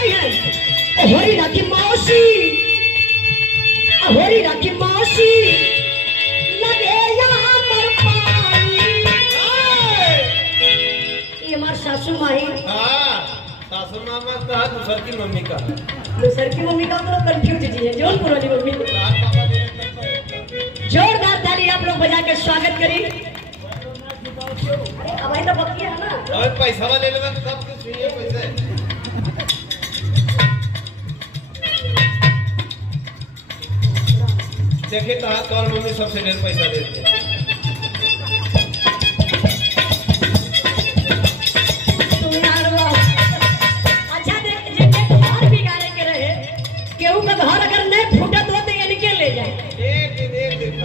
होरी राखी मौसी, होरी राखी मौसी लगे यहाँ पर पानी। ये हमारे सासू माँ है। सासू मामा का दूसर की मम्मी का, दूसर की मम्मी का तो कंफ्यूज जी है, जौनपुर वाली मम्मी। जोरदार ताली आप लोग बजा के स्वागत करिए। अब आई तो बकी है ना, और पैसा वाले ले लेना, सब कुछ चाहिए पैसे। देखिए कहाँ कौन मम्मी सबसे ढेर पैसा देती है। अच्छा देख, जिनके घर बिगाड़े के रहे, केहू का घर अगर नहीं फूटत हो तो ये निकल ले जाए।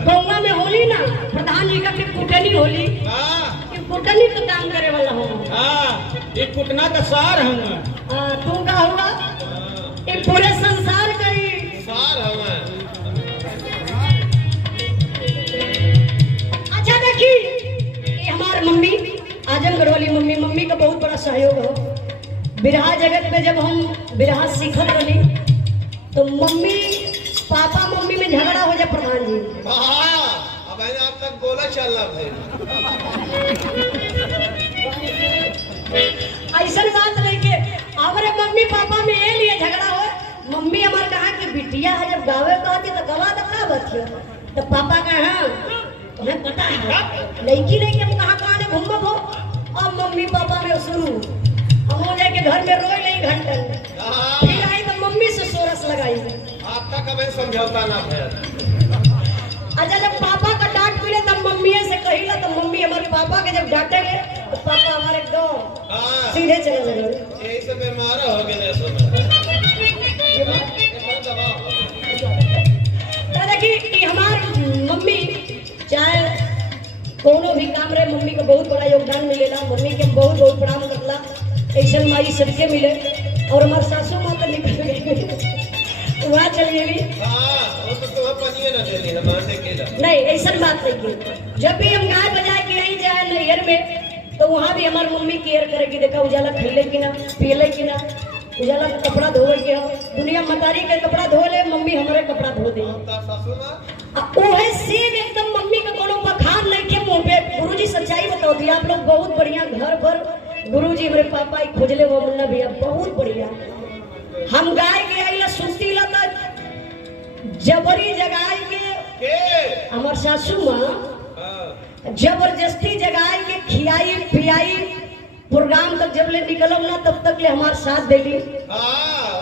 गौवा में होली ना, प्रधान जी का कुटनी होली, कुटनी का काम करे वाला हो। ये कुटना का सार हम तू का हुआ ये पूरे संसार का ही सार हम। अच्छा देखी, ये हमारे मम्मी आजमगढ़ वाली मम्मी, मम्मी का बहुत बड़ा सहयोग हो। बिरहा जगत में जब हम बिरहा सीखत बनी तो मम्मी पापा मम्मी में झगड़ा हो जाए प्रधान जी। अब आप तक बोला चलना भाई। ऐसा बात नहीं के हमारे मम्मी पापा में ये लिए झगड़ा हो। मम्मी हमारे कहा कि बिटिया है जब गावे कहती तो गवा तो का बतियो, तो पापा कहा तुम्हें पता है लड़की नहीं कि हम कहाँ ने घूमब हो। और मम्मी पापा में शुरू हम हो जाए के घर में रोए नहीं घंटन, फिर आई तो मम्मी से सोरस लगाई। आप तक कभी समझौता ना भैया। अच्छा जब पापा का डांट मिले तब मम्मी से कही तो मम्मी हमारे पापा के जब डांटेंगे तो पापा हमारे गाँव सीधे चले लगे। यही से बीमार हो गए देखिए हमारी मम्मी चाहे कोनो भी काम रहे मम्मी का बहुत बड़ा योगदान मिलेला। मम्मी के बहुत बहुत प्रणाम करला, ऐसा माई सबके मिले। और हमारे सासू माँ तो निकल गई वहाँ चली गई। नहीं ऐसा बात नहीं की, जब भी हम गाय बजा के नहीं जाए नैहर में तो वहाँ भी हमारी मम्मी केयर करेगी। देखा उजाला खिले कि ना, पियले कि ना, उजाला का कपड़ा धोए के हो। दुनिया मतारी के कपड़ा धो ले, मम्मी हमारे कपड़ा धो दे। ओहे सेम एकदम मम्मी का कोनो बखान नहीं के मुंह पे। गुरुजी सच्चाई बताओ थी आप लोग बहुत बढ़िया घर पर गुरुजी हमारे पापा ही खोजले वो मुन्ना भैया बहुत बढ़िया। हम गाय के आइला सुस्ती लगा जबरी जगाई के हमार सासू माँ जबरदस्ती जगाई के खियाई पियाई। प्रोग्राम तक जब ले निकलम ना तब तक ले हमारे साथ देली।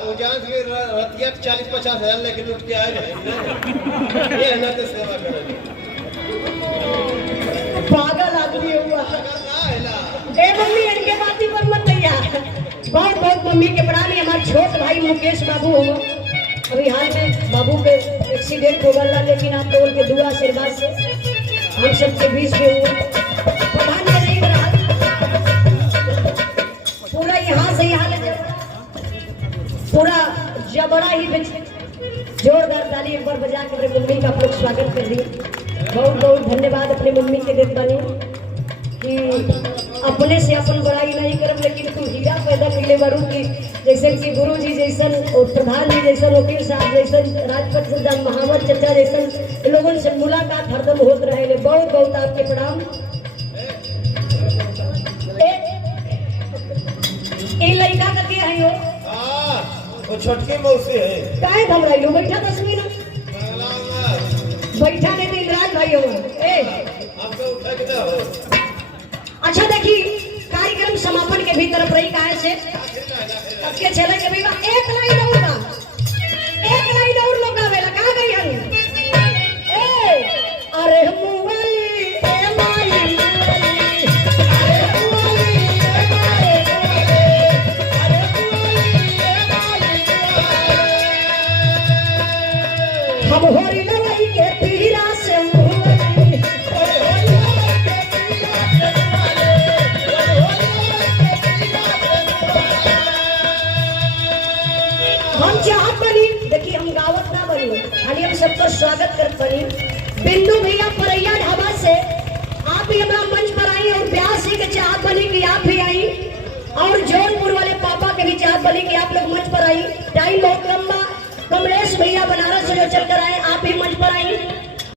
वो जान के रतिया 40-50 हजार लेकिन उठ के आए रहे ये है ना तो सेवा करेंगे। पागल आदमी हुआ ए मम्मी इनके बाती पर मत लिया। बहुत बहुत मम्मी के प्रणाम। हमारे छोट भाई मुकेश बाबू हो, अभी हाल में बाबू के एक्सीडेंट हो गया, लेकिन आप लोगों के दुआ आशीर्वाद से हम सबके बीच में हुए। प्रधान जी नहीं रहा पूरा यहाँ से यहाँ ले पूरा जबड़ा ही जोरदार ताली एक बार बजा के अपने मम्मी का आप लोग स्वागत कर दिए। बहुत बहुत धन्यवाद अपने मम्मी के देख बने कि अपने से अपन बड़ाई नहीं करब, लेकिन तू हीरा पैदा मिले बरू की जैसे कि गुरु जी जैसन और प्रधान जी जैसन, वकील साहब जैसन, राजपथ महावर चचा जैसन लोगों से मुलाकात हरदम होत रहे। बहुत बहुत आपके प्रणाम। लड़का का के है वो छोटकी मौसी है। काहे घबराई लो, बैठा 10 मिनट बैठा नहीं तो इंद्राज भाई हो। आपको उठा के दो। अच्छा देखी कार्यक्रम समापन के भी तरफ रही काहे से अब के चले के भैया एक लाइन और लोग आवेला कहां गई हम ए अरे मुवाली ए माई हम होरी लड़ाई के पीरा से हम चाहत बनी। देखिए हम गावत ना बनी, खाली हम सबका स्वागत कर बनी। बिंदु भैया परैया ढाबा से आप भी हमारा मंच पर आई और ब्यास के चाहत बनी कि आप भी आई और जौनपुर वाले पापा के भी चाहत बनी कि आप लोग मंच पर आई। चल कर आए